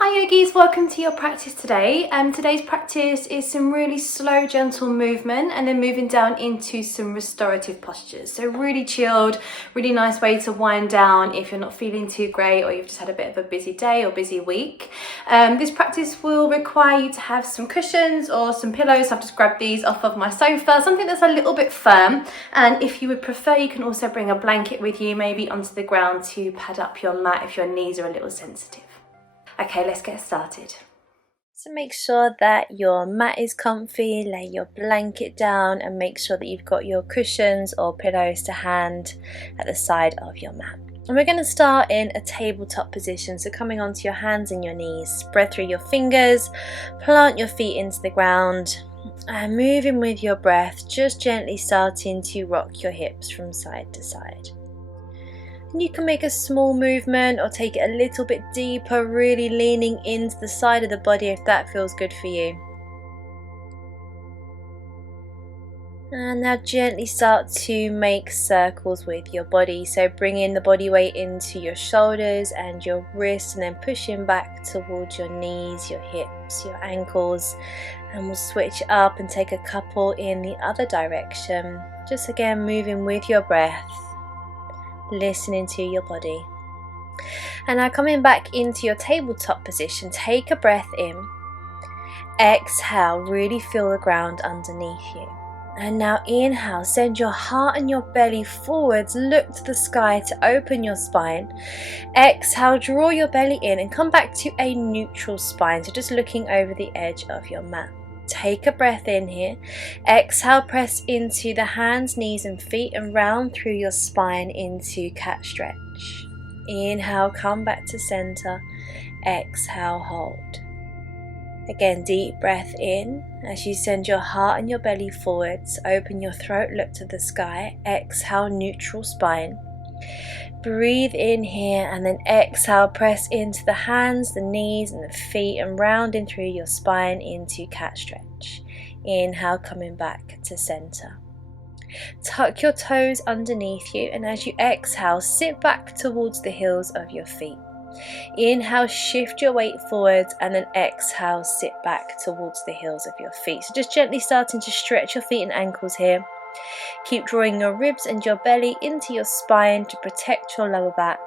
Hi yogis, welcome to your practice today. Today's practice is some really slow, gentle movement and then moving down into some restorative postures. So really chilled, really nice way to wind down if you're not feeling too great or you've just had a bit of a busy day or busy week. This practice will require you to have some cushions or some pillows. I've just grabbed these off of my sofa, something that's a little bit firm. And if you would prefer, you can also bring a blanket with you, maybe onto the ground to pad up your mat if your knees are a little sensitive. Okay, let's get started. So make sure that your mat is comfy, lay your blanket down and make sure that you've got your cushions or pillows to hand at the side of your mat. And we're going to start in a tabletop position, so coming onto your hands and your knees, spread through your fingers, plant your feet into the ground and moving with your breath, just gently starting to rock your hips from side to side. And you can make a small movement or take it a little bit deeper, really leaning into the side of the body if that feels good for you. And now gently start to make circles with your body. So bringing the body weight into your shoulders and your wrists and then pushing back towards your knees, your hips, your ankles. And we'll switch up and take a couple in the other direction. Just again moving with your breath, listening to your body. And now coming back into your tabletop position, take a breath in, exhale, really feel the ground underneath you. And now inhale, send your heart and your belly forwards, look to the sky to open your spine. Exhale, draw your belly in and come back to a neutral spine, so just looking over the edge of your mat. Take a breath in here. Exhale, press into the hands, knees and feet and round through your spine into cat stretch. Inhale, come back to center. Exhale, hold. Again, deep breath in as you send your heart and your belly forwards. Open your throat, look to the sky. Exhale, neutral spine. Breathe in here and then exhale, press into the hands, the knees and the feet and rounding through your spine into cat stretch. Inhale, coming back to center. Tuck your toes underneath you and as you exhale, sit back towards the heels of your feet. Inhale, shift your weight forwards and then exhale, sit back towards the heels of your feet. So just gently starting to stretch your feet and ankles here. Keep drawing your ribs and your belly into your spine to protect your lower back.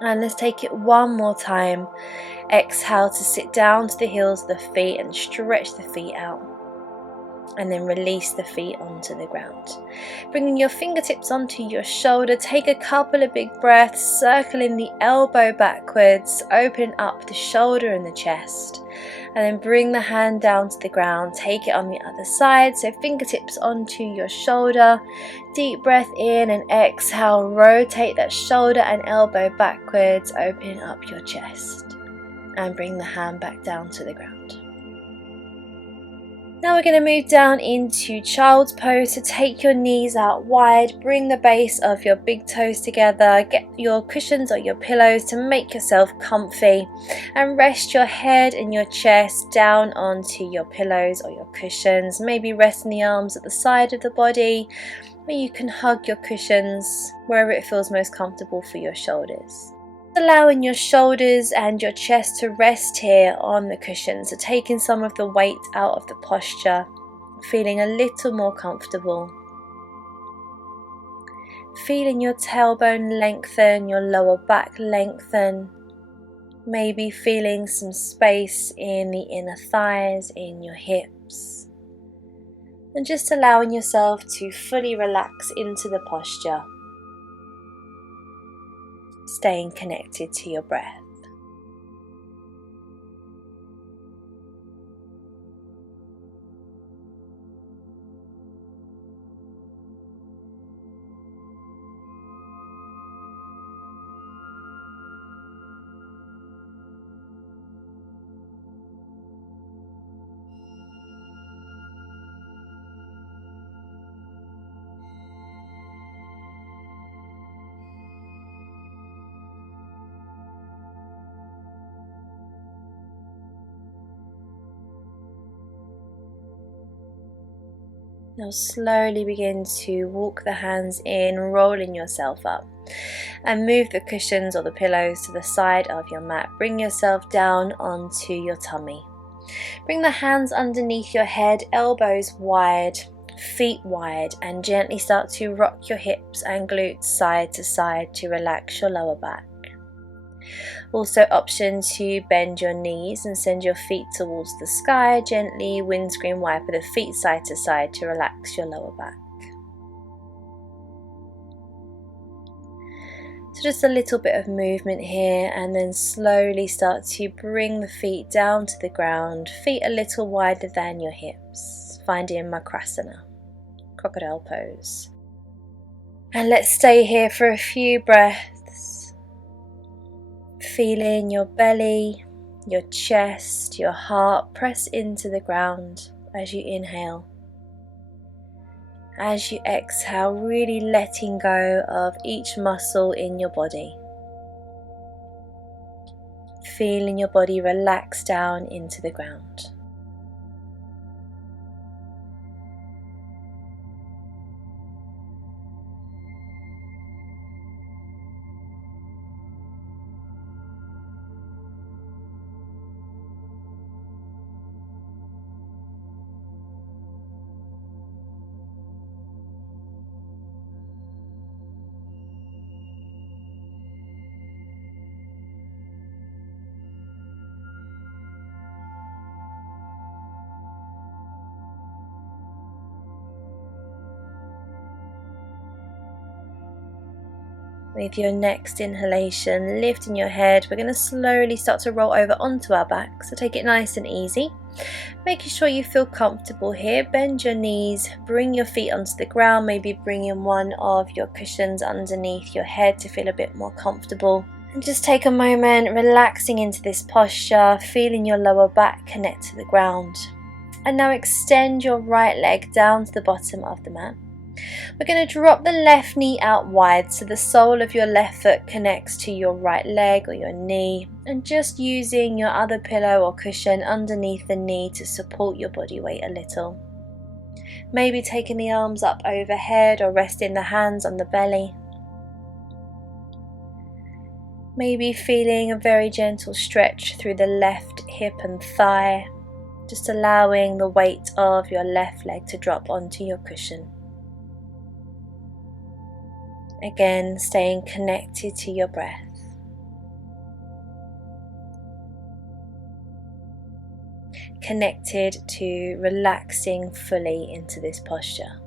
And let's take it one more time. Exhale to sit down to the heels of the feet and stretch the feet out. And then release the feet onto the ground. Bringing your fingertips onto your shoulder, take a couple of big breaths, circling the elbow backwards, open up the shoulder and the chest. And then bring the hand down to the ground, take it on the other side, so fingertips onto your shoulder, deep breath in and exhale, rotate that shoulder and elbow backwards, open up your chest and bring the hand back down to the ground. Now we're going to move down into child's pose, so take your knees out wide, bring the base of your big toes together, get your cushions or your pillows to make yourself comfy and rest your head and your chest down onto your pillows or your cushions, maybe resting the arms at the side of the body, or you can hug your cushions wherever it feels most comfortable for your shoulders. Allowing your shoulders and your chest to rest here on the cushion, so taking some of the weight out of the posture, feeling a little more comfortable. Feeling your tailbone lengthen, your lower back lengthen, maybe feeling some space in the inner thighs, in your hips, and just allowing yourself to fully relax into the posture. Staying connected to your breath. Now slowly begin to walk the hands in, rolling yourself up. And move the cushions or the pillows to the side of your mat. Bring yourself down onto your tummy. Bring the hands underneath your head, elbows wide, feet wide, and gently start to rock your hips and glutes side to side to relax your lower back. Also, option to bend your knees and send your feet towards the sky. Gently windscreen wiper the feet side to side to relax your lower back. So just a little bit of movement here, and then slowly start to bring the feet down to the ground, feet a little wider than your hips, finding Makrasana, crocodile pose. And let's stay here for a few breaths, feeling your belly, your chest, your heart press into the ground as you inhale. As you exhale, really letting go of each muscle in your body. Feeling your body relax down into the ground. With your next inhalation, lifting your head, we're going to slowly start to roll over onto our back. So take it nice and easy, making sure you feel comfortable here. Bend your knees, bring your feet onto the ground, maybe bring in one of your cushions underneath your head to feel a bit more comfortable. And just take a moment, relaxing into this posture, feeling your lower back connect to the ground. And now extend your right leg down to the bottom of the mat. We're going to drop the left knee out wide so the sole of your left foot connects to your right leg or your knee, and just using your other pillow or cushion underneath the knee to support your body weight a little. Maybe taking the arms up overhead or resting the hands on the belly. Maybe feeling a very gentle stretch through the left hip and thigh, just allowing the weight of your left leg to drop onto your cushion. Again, staying connected to your breath. Connected to relaxing fully into this posture.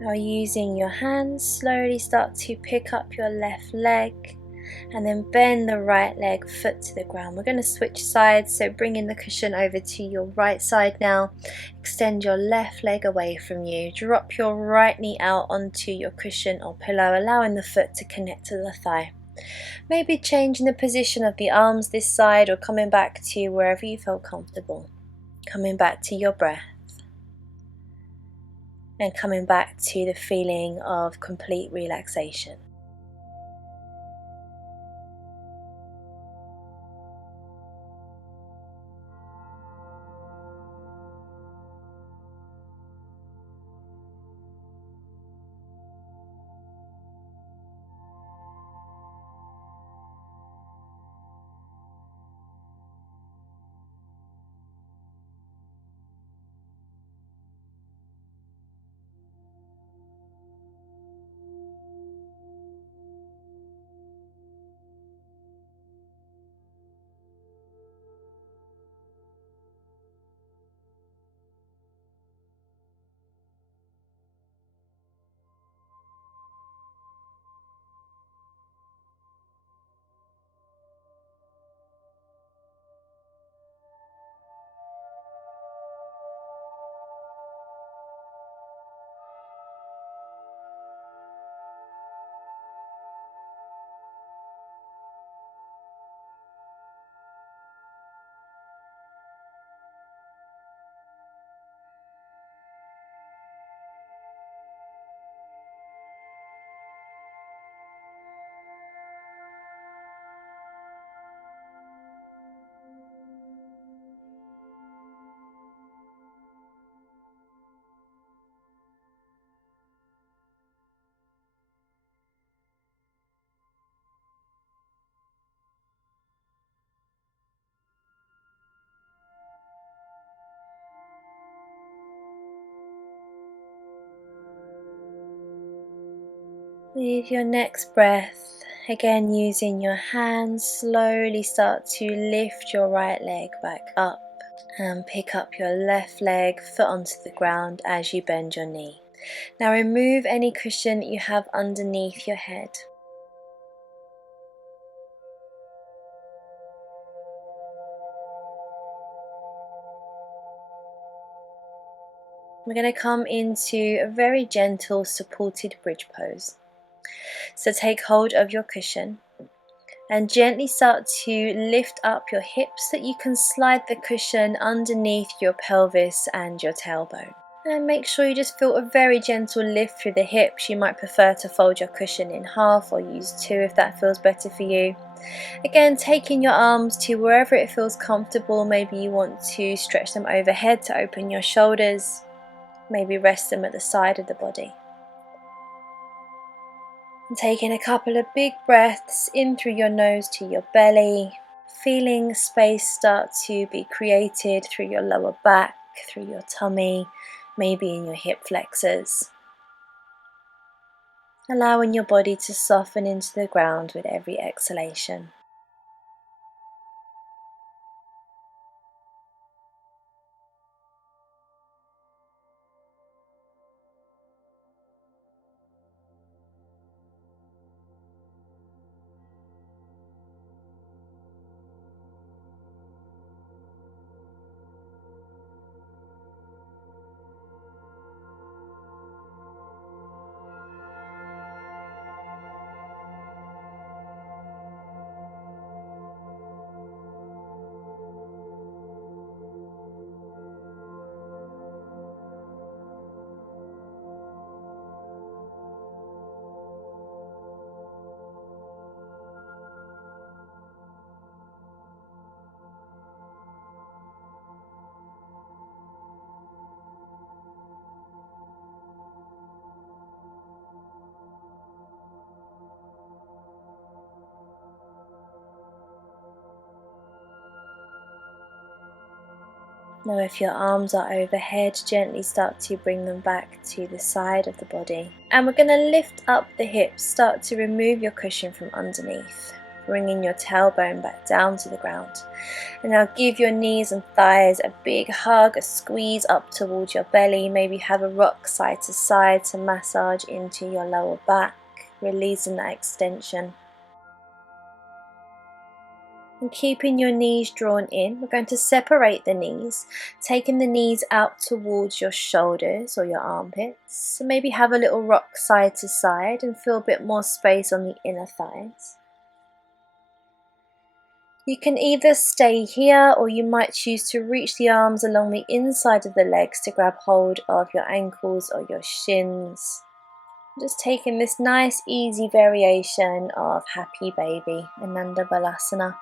Now, using your hands, slowly start to pick up your left leg and then bend the right leg foot to the ground. We're going to switch sides, so bringing the cushion over to your right side now. Extend your left leg away from you. Drop your right knee out onto your cushion or pillow, allowing the foot to connect to the thigh. Maybe changing the position of the arms this side or coming back to wherever you feel comfortable. Coming back to your breath. And coming back to the feeling of complete relaxation. With your next breath, again using your hands, slowly start to lift your right leg back up and pick up your left leg, foot onto the ground as you bend your knee. Now remove any cushion that you have underneath your head. We're going to come into a very gentle supported bridge pose. So take hold of your cushion and gently start to lift up your hips so that you can slide the cushion underneath your pelvis and your tailbone. And make sure you just feel a very gentle lift through the hips. You might prefer to fold your cushion in half or use two if that feels better for you. Again, taking your arms to wherever it feels comfortable. Maybe you want to stretch them overhead to open your shoulders. Maybe rest them at the side of the body. And taking a couple of big breaths in through your nose to your belly, feeling space start to be created through your lower back, through your tummy, maybe in your hip flexors. Allowing your body to soften into the ground with every exhalation. Now if your arms are overhead, gently start to bring them back to the side of the body. And we're going to lift up the hips, start to remove your cushion from underneath, bringing your tailbone back down to the ground. And now give your knees and thighs a big hug, a squeeze up towards your belly. Maybe have a rock side to side to massage into your lower back, releasing that extension. And keeping your knees drawn in, we're going to separate the knees, taking the knees out towards your shoulders or your armpits. So maybe have a little rock side to side and feel a bit more space on the inner thighs. You can either stay here or you might choose to reach the arms along the inside of the legs to grab hold of your ankles or your shins. Just taking this nice easy variation of Happy Baby, Ananda Balasana.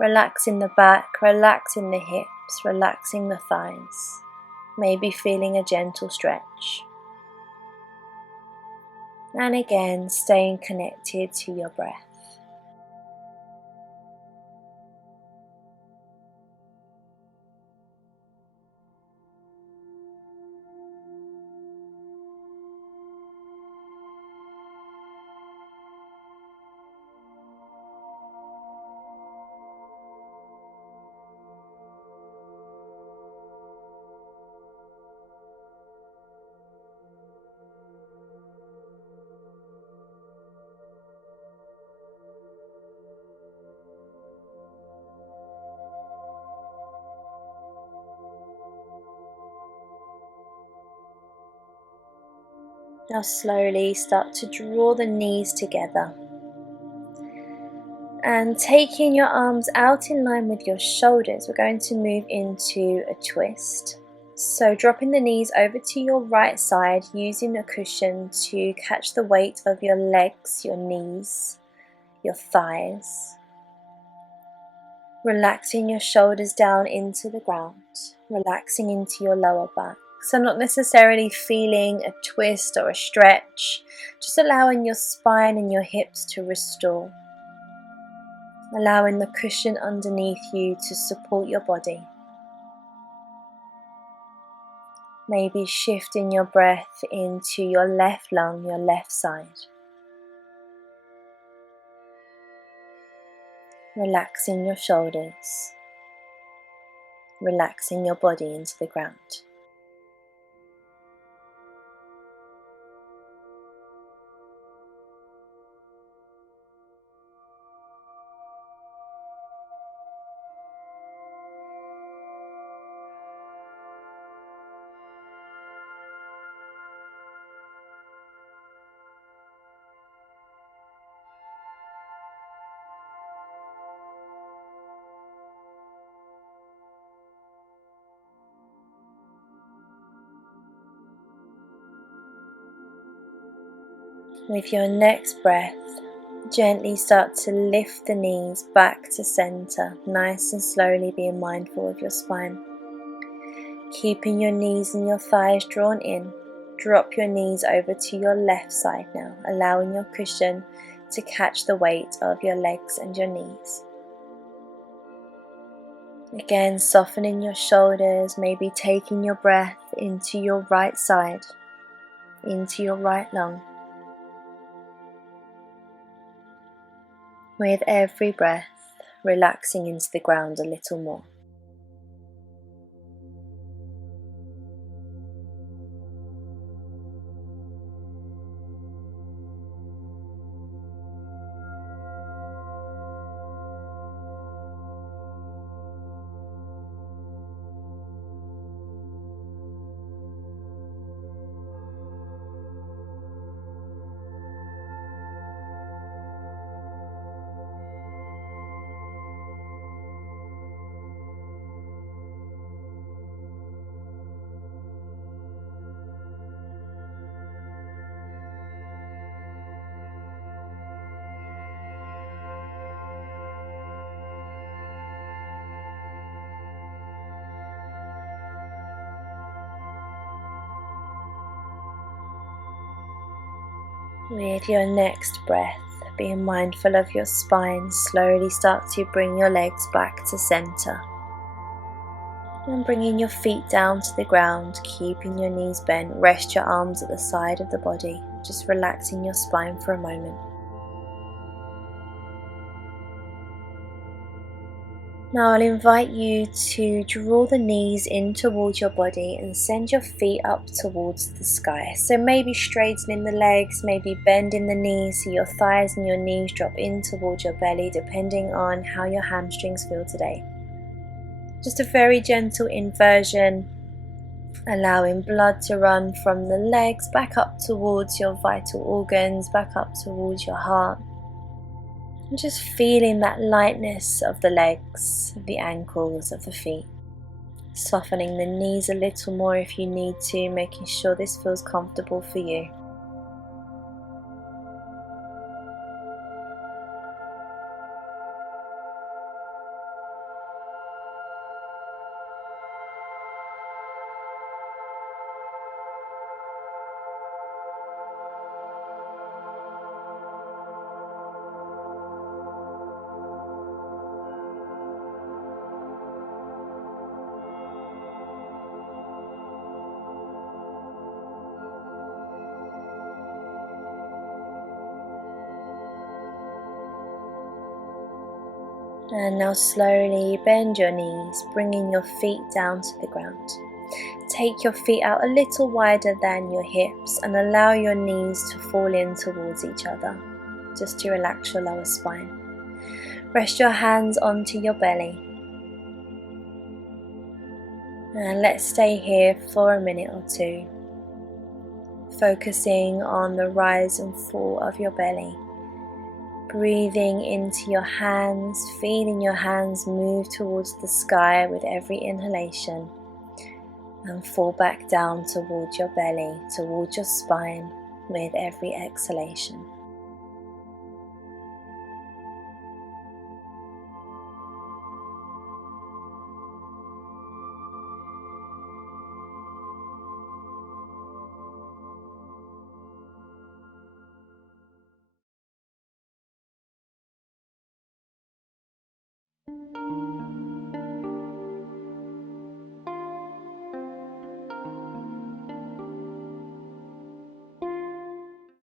Relaxing the back, relaxing the hips, relaxing the thighs. Maybe feeling a gentle stretch. And again, staying connected to your breath. Now slowly start to draw the knees together. And taking your arms out in line with your shoulders, we're going to move into a twist. So dropping the knees over to your right side, using a cushion to catch the weight of your legs, your knees, your thighs. Relaxing your shoulders down into the ground, relaxing into your lower back. So not necessarily feeling a twist or a stretch, just allowing your spine and your hips to restore. Allowing the cushion underneath you to support your body. Maybe shifting your breath into your left lung, your left side. relaxing your shoulders, relaxing your body into the ground. With your next breath, gently start to lift the knees back to center, nice and slowly, being mindful of your spine. Keeping your knees and your thighs drawn in, drop your knees over to your left side now, allowing your cushion to catch the weight of your legs and your knees. Again, softening your shoulders, maybe taking your breath into your right side, into your right lung. With every breath, relaxing into the ground a little more. With your next breath, being mindful of your spine, slowly start to bring your legs back to center. And bringing your feet down to the ground, keeping your knees bent, rest your arms at the side of the body, just relaxing your spine for a moment. Now I'll invite you to draw the knees in towards your body and send your feet up towards the sky. So maybe straightening the legs, maybe bending the knees so your thighs and your knees drop in towards your belly, depending on how your hamstrings feel today. Just a very gentle inversion, allowing blood to run from the legs back up towards your vital organs, back up towards your heart. And just feeling that lightness of the legs, of the ankles, of the feet. Softening the knees a little more if you need to, making sure this feels comfortable for you. And now slowly bend your knees, bringing your feet down to the ground. Take your feet out a little wider than your hips and allow your knees to fall in towards each other, just to relax your lower spine. Rest your hands onto your belly. And let's stay here for a minute or two, focusing on the rise and fall of your belly. Breathing into your hands, feeling your hands move towards the sky with every inhalation, and fall back down towards your belly, towards your spine with every exhalation.